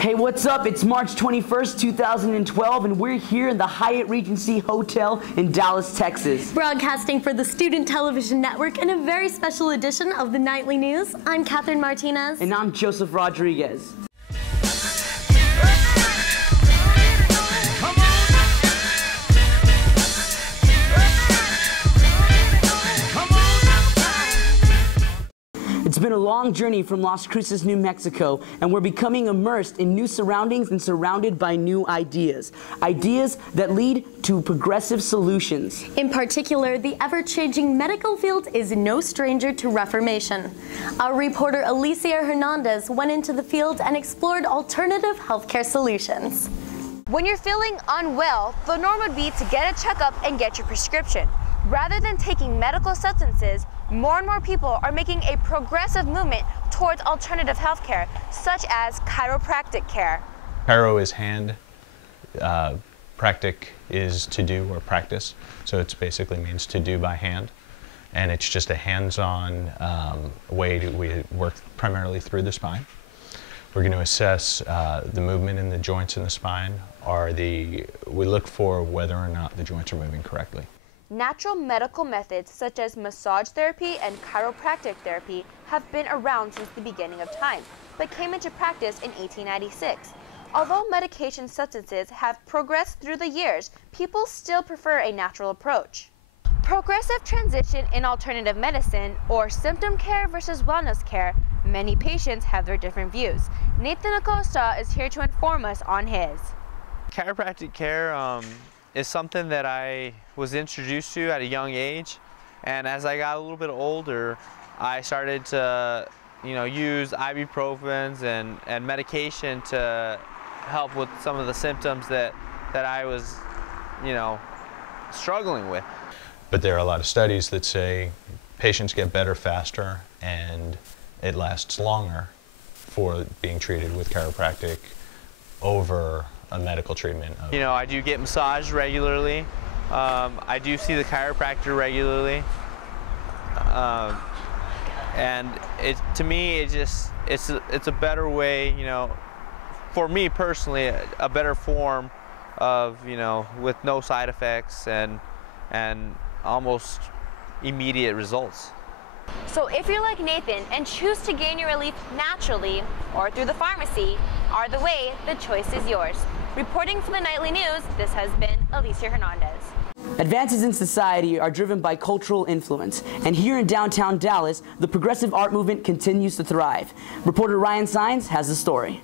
Hey, what's up? It's March 21st, 2012, and we're here in the Hyatt Regency Hotel in Dallas, Texas. Broadcasting for the Student Television Network in a very special edition of the Nightly News. I'm Catherine Martinez. And I'm Joseph Rodriguez. It's been a long journey from Las Cruces, New Mexico, and we're becoming immersed in new surroundings and surrounded by new ideas. Ideas that lead to progressive solutions. In particular, the ever-changing medical field is no stranger to reformation. Our reporter Alicia Hernandez went into the field and explored alternative healthcare solutions. When you're feeling unwell, the norm would be to get a checkup and get your prescription. Rather than taking medical substances, more and more people are making a progressive movement towards alternative health care, such as chiropractic care. Chiro is hand, practic is to do or practice, so it basically means to do by hand. And it's just a hands-on way we work primarily through the spine. We're going to assess the movement in the joints in the spine. We look for whether or not the joints are moving correctly. Natural medical methods such as massage therapy and chiropractic therapy have been around since the beginning of time, but came into practice in 1896. Although medication substances have progressed through the years, people still prefer a natural approach. Progressive transition in alternative medicine, or symptom care versus wellness care, many patients have their different views. Nathan Acosta is here to inform us on his. Chiropractic care is something that I was introduced to at a young age, and as I got a little bit older, I started to, use ibuprofens and medication to help with some of the symptoms that I was, struggling with. But there are a lot of studies that say patients get better faster and it lasts longer for being treated with chiropractic over a medical treatment. I do get massaged regularly. I do see the chiropractor regularly. And to me, it's a better way, for me personally, a better form of, with no side effects and almost immediate results. So if you're like Nathan and choose to gain your relief naturally or through the pharmacy, either way, the choice is yours. Reporting for the Nightly News, this has been Alicia Hernandez. Advances in society are driven by cultural influence, and here in downtown Dallas, the progressive art movement continues to thrive. Reporter Ryan Sines has the story.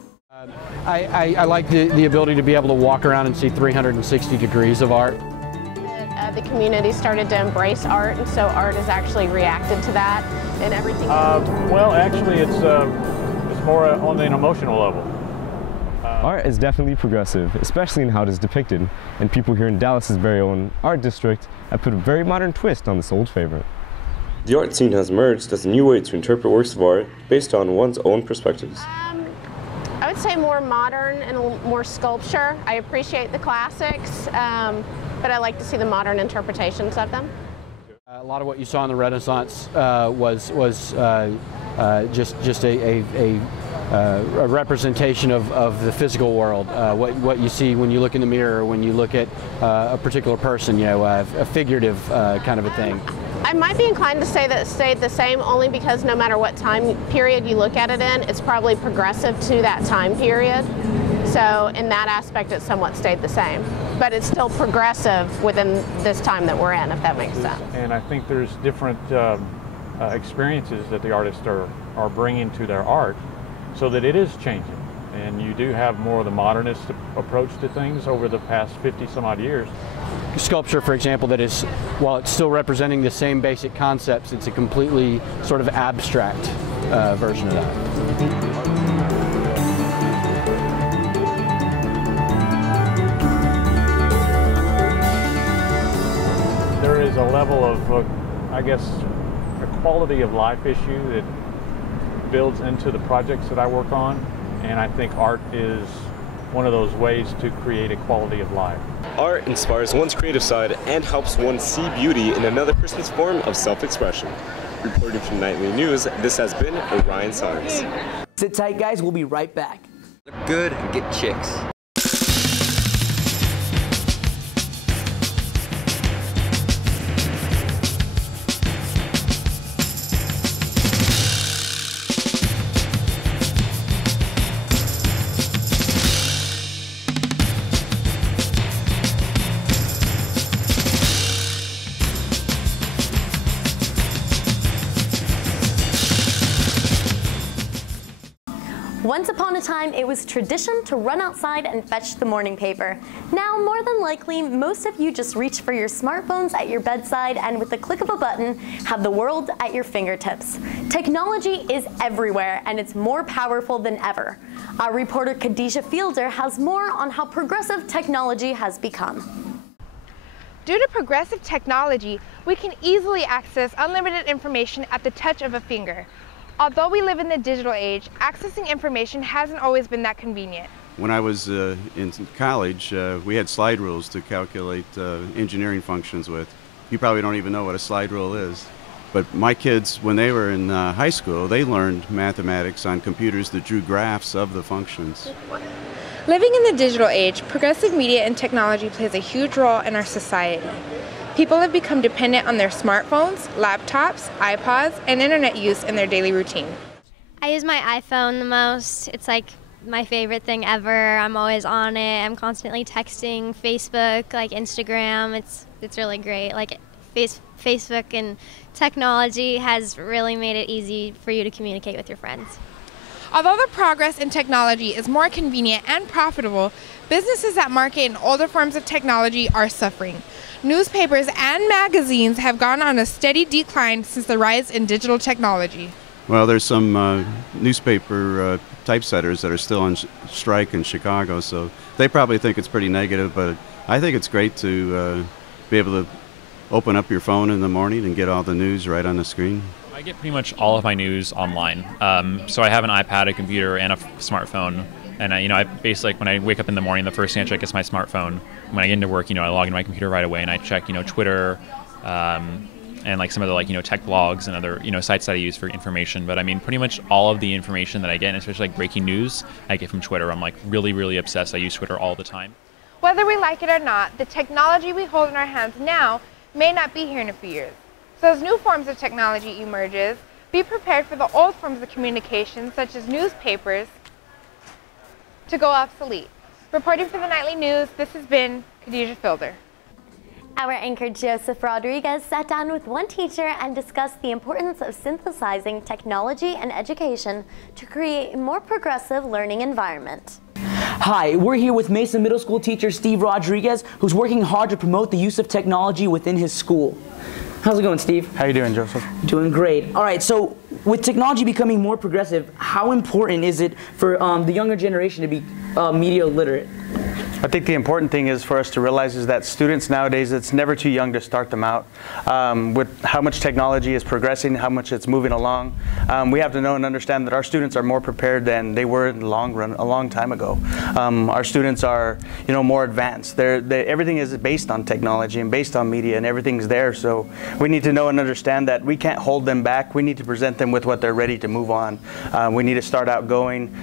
I like the ability to be able to walk around and see 360 degrees of art. The community started to embrace art, and so art has actually reacted to that and everything. Well, actually, it's more on an emotional level. Art is definitely progressive, especially in how it is depicted, and people here in Dallas's very own art district have put a very modern twist on this old favorite. The art scene has emerged as a new way to interpret works of art based on one's own perspectives. I would say more modern and more sculpture. I appreciate the classics, but I like to see the modern interpretations of them. A lot of what you saw in the Renaissance was just a representation of the physical world. What you see when you look in the mirror, when you look at a particular person, a figurative kind of a thing. I might be inclined to say that it stayed the same only because no matter what time period you look at it in, it's probably progressive to that time period. So in that aspect, it somewhat stayed the same. But it's still progressive within this time that we're in, if that makes sense. And I think there's different experiences that the artists are bringing to their art so that it is changing. And you do have more of the modernist approach to things over the past 50 some odd years. Sculpture, for example, that is, while it's still representing the same basic concepts, it's a completely sort of abstract version of that. There is a level of, I guess, a quality of life issue that builds into the projects that I work on, and I think art is one of those ways to create a quality of life. Art inspires one's creative side and helps one see beauty in another person's form of self-expression. Reporting from Nightly News, this has been Ryan Sines. Sit tight, guys. We'll be right back. Look good and get chicks. Once upon a time, it was tradition to run outside and fetch the morning paper. Now, more than likely, most of you just reach for your smartphones at your bedside and with the click of a button, have the world at your fingertips. Technology is everywhere, and it's more powerful than ever. Our reporter Khadijah Fielder has more on how progressive technology has become. Due to progressive technology, we can easily access unlimited information at the touch of a finger. Although we live in the digital age, accessing information hasn't always been that convenient. When I was in college, we had slide rules to calculate engineering functions with. You probably don't even know what a slide rule is. But my kids, when they were in high school, they learned mathematics on computers that drew graphs of the functions. Living in the digital age, progressive media and technology plays a huge role in our society. People have become dependent on their smartphones, laptops, iPods, and internet use in their daily routine. I use my iPhone the most. It's like my favorite thing ever. I'm always on it. I'm constantly texting, Facebook, like Instagram. It's really great. Like Facebook and technology has really made it easy for you to communicate with your friends. Although the progress in technology is more convenient and profitable, businesses that market in older forms of technology are suffering. Newspapers and magazines have gone on a steady decline since the rise in digital technology. Well, there's some newspaper typesetters that are still on strike in Chicago, so they probably think it's pretty negative, but I think it's great to be able to open up your phone in the morning and get all the news right on the screen. I get pretty much all of my news online. So I have an iPad, a computer, and a smartphone. And I basically, when I wake up in the morning, the first thing I check is my smartphone. When I get into work, I log into my computer right away and I check, Twitter, and like some of the tech blogs and other sites that I use for information. But I mean, pretty much all of the information that I get, and especially like breaking news, I get from Twitter. I'm like really, really obsessed. I use Twitter all the time. Whether we like it or not, the technology we hold in our hands now may not be here in a few years. So as new forms of technology emerges, be prepared for the old forms of communication, such as newspapers, to go obsolete. Reporting for the Nightly News, this has been Khadijah Fielder. Our anchor Joseph Rodriguez sat down with one teacher and discussed the importance of synthesizing technology and education to create a more progressive learning environment. Hi, we're here with Mesa Middle School teacher Steve Rodriguez, who's working hard to promote the use of technology within his school. How's it going, Steve? How you doing, Joseph? Doing great. All right, so with technology becoming more progressive, how important is it for the younger generation to be media literate? I think the important thing is for us to realize is that students nowadays, it's never too young to start them out. With how much technology is progressing, how much it's moving along, we have to know and understand that our students are more prepared than they were in the long run, a long time ago. Our students are, more advanced. Everything is based on technology and based on media, and everything's there. So we need to know and understand that we can't hold them back. We need to present them with what they're ready to move on. We need to start out going.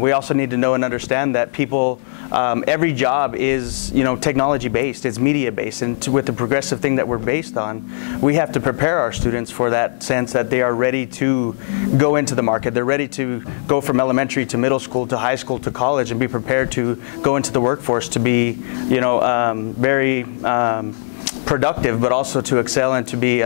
We also need to know and understand that people, every job is, technology based, it's media based, and with the progressive thing that we're based on, we have to prepare our students for that sense that they are ready to go into the market. They're ready to go from elementary to middle school to high school to college and be prepared to go into the workforce to be, very productive, but also to excel and to be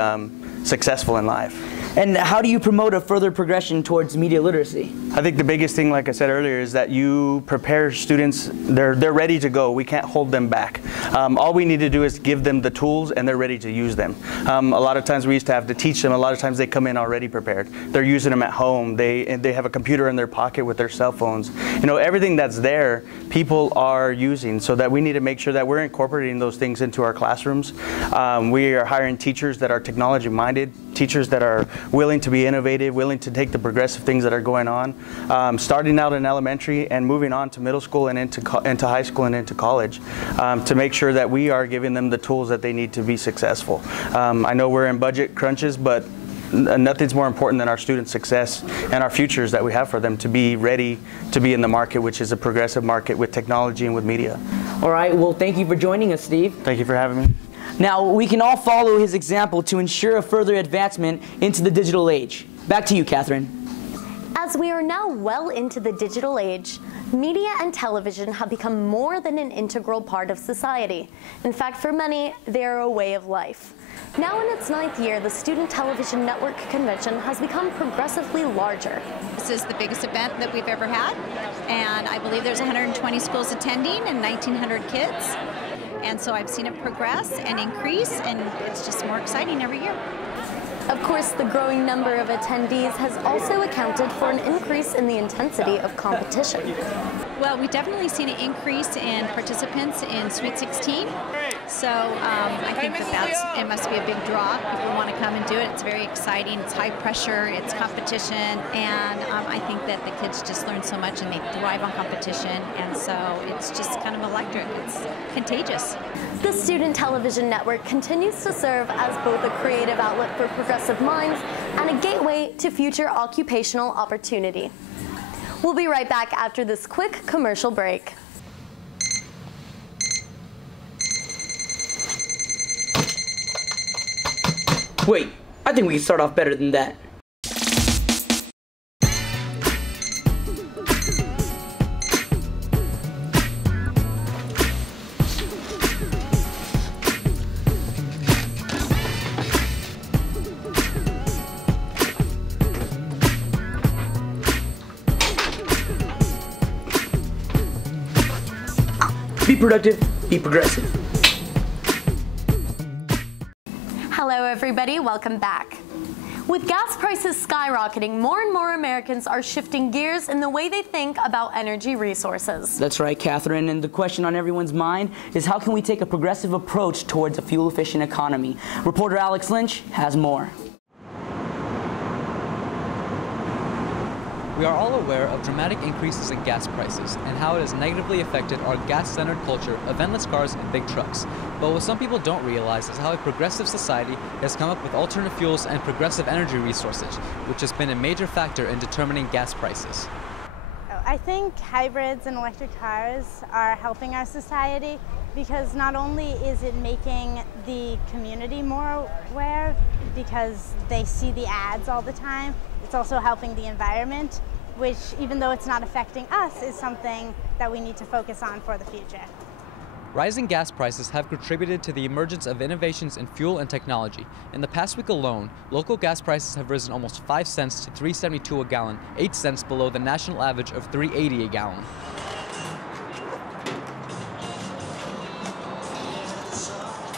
successful in life. And how do you promote a further progression towards media literacy? I think the biggest thing, like I said earlier, is that you prepare students. They're ready to go. We can't hold them back. All we need to do is give them the tools, and they're ready to use them. A lot of times we used to have to teach them. A lot of times they come in already prepared. They're using them at home. They have a computer in their pocket with their cell phones. Everything that's there, people are using. So that we need to make sure that we're incorporating those things into our classrooms. We are hiring teachers that are technology-minded, teachers that are willing to be innovative, willing to take the progressive things that are going on, starting out in elementary and moving on to middle school and into high school and into college, to make sure that we are giving them the tools that they need to be successful. I know we're in budget crunches, but nothing's more important than our students' success and our futures that we have for them to be ready to be in the market, which is a progressive market with technology and with media. All right, well, thank you for joining us, Steve. Thank you for having me. Now, we can all follow his example to ensure a further advancement into the digital age. Back to you, Catherine. As we are now well into the digital age, media and television have become more than an integral part of society. In fact, for many, they are a way of life. Now in its 9th year, the Student Television Network Convention has become progressively larger. This is the biggest event that we've ever had, and I believe there's 120 schools attending and 1,900 kids. And so I've seen it progress and increase, and it's just more exciting every year. Of course, the growing number of attendees has also accounted for an increase in the intensity of competition. Well, we've definitely seen an increase in participants in Sweet 16. So I think that it must be a big draw. People want to come and do it. It's very exciting. It's high pressure. It's competition. And I think that the kids just learn so much and they thrive on competition. And so it's just kind of electric. It's contagious. The Student Television Network continues to serve as both a creative outlet for progressive minds and a gateway to future occupational opportunity. We'll be right back after this quick commercial break. Wait, I think we can start off better than that. Be productive, be progressive. Hello everybody, welcome back. With gas prices skyrocketing, more and more Americans are shifting gears in the way they think about energy resources. That's right, Catherine, and the question on everyone's mind is how can we take a progressive approach towards a fuel-efficient economy? Reporter Alex Lynch has more. We are all aware of dramatic increases in gas prices and how it has negatively affected our gas-centered culture of endless cars and big trucks. But what some people don't realize is how a progressive society has come up with alternate fuels and progressive energy resources, which has been a major factor in determining gas prices. I think hybrids and electric cars are helping our society because not only is it making the community more aware because they see the ads all the time, it's also helping the environment, which even though it's not affecting us, is something that we need to focus on for the future. Rising gas prices have contributed to the emergence of innovations in fuel and technology. In the past week alone, local gas prices have risen almost 5 cents to $3.72 a gallon, 8 cents below the national average of $3.80 a gallon.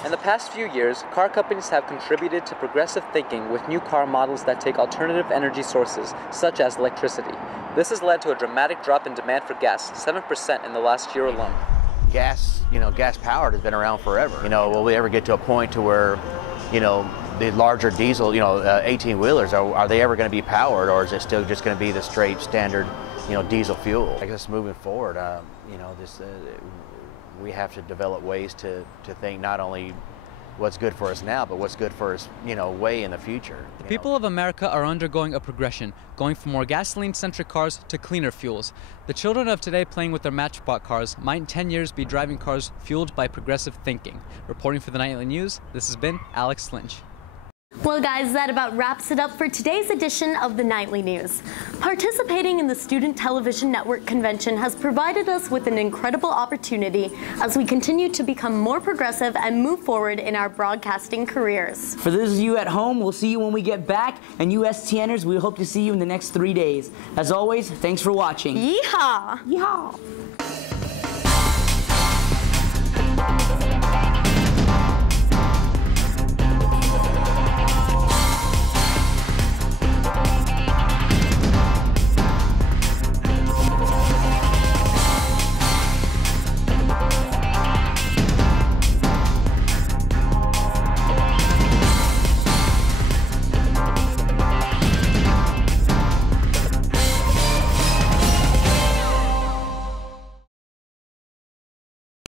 In the past few years, car companies have contributed to progressive thinking with new car models that take alternative energy sources, such as electricity. This has led to a dramatic drop in demand for gas, 7% in the last year alone. Gas, gas powered has been around forever. Will we ever get to a point to where, the larger diesel, 18-wheelers, are they ever going to be powered, or is it still just going to be the straight standard, diesel fuel? I guess moving forward, we have to develop ways to think not only what's good for us now, but what's good for us, way in the future. The people of America are undergoing a progression, going from more gasoline-centric cars to cleaner fuels. The children of today playing with their Matchbox cars might in 10 years be driving cars fueled by progressive thinking. Reporting for the Nightly News, this has been Alex Lynch. Well guys, that about wraps it up for today's edition of the Nightly News. Participating in the Student Television Network Convention has provided us with an incredible opportunity as we continue to become more progressive and move forward in our broadcasting careers. For those of you at home, we'll see you when we get back, and you STNers, we hope to see you in the next 3 days. As always, thanks for watching. Yeehaw! Yeehaw!